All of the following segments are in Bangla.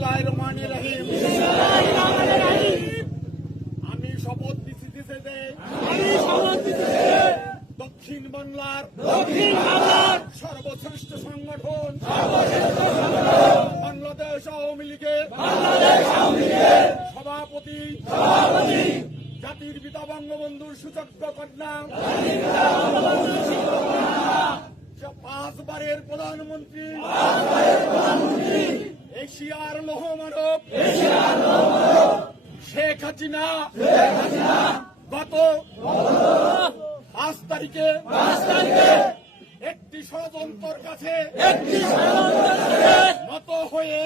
বিসমিল্লাহির রহমানির রহিম। আমি শপথ দিতেছি যে দক্ষিণ বাংলার সর্বশ্রেষ্ঠ সংগঠন বাংলাদেশ আওয়ামী লীগের সভাপতি জাতির পিতা বঙ্গবন্ধুর সুযোগ্য কন্যা 5 বারের প্রধানমন্ত্রী এশিয়ার লৌহমানব শেখ হাসিনা গত 5 তারিখে একটি ষড়যন্ত্রের কাছে নত হয়ে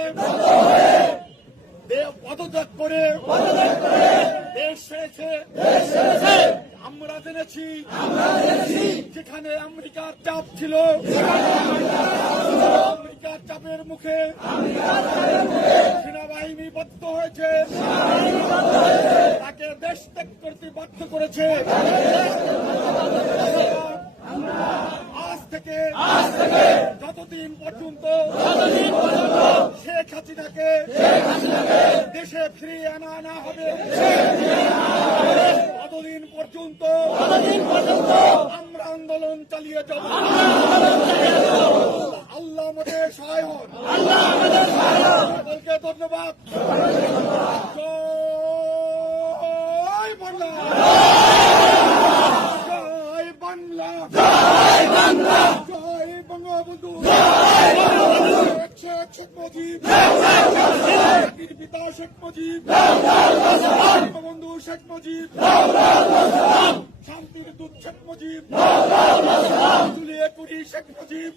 পদত্যাগ করে দেশ ছেড়েছে। আমরা জেনেছি যেখানে আমেরিকার চাপ ছিল, আমেরিকার চাপের মুখে সেনাবাহিনী বাধ্য হয়েছে, তাকে দেশ ত্যাগ করতে বাধ্য করেছে। আজ থেকে যতদিন পর্যন্ত শেখ হাসিনাকে দেশে ফিরিয়ে আনা না হবে ততদিন পর্যন্ত আমরা আন্দোলন চালিয়ে যাব। আল্লাহ আমাদের সহায় হন। সকলকে ধন্যবাদ। জয় বাংলা, জয় বাংলা, জয় বঙ্গবন্ধু, শেখ মুজিব, জাতির পিতা শেখ মুজিব, বঙ্গবন্ধু শেখ মুজিব, শান্তির দূত শেখ মুজিব, তুলিয়ে কুড়ি শেখ মুজিব।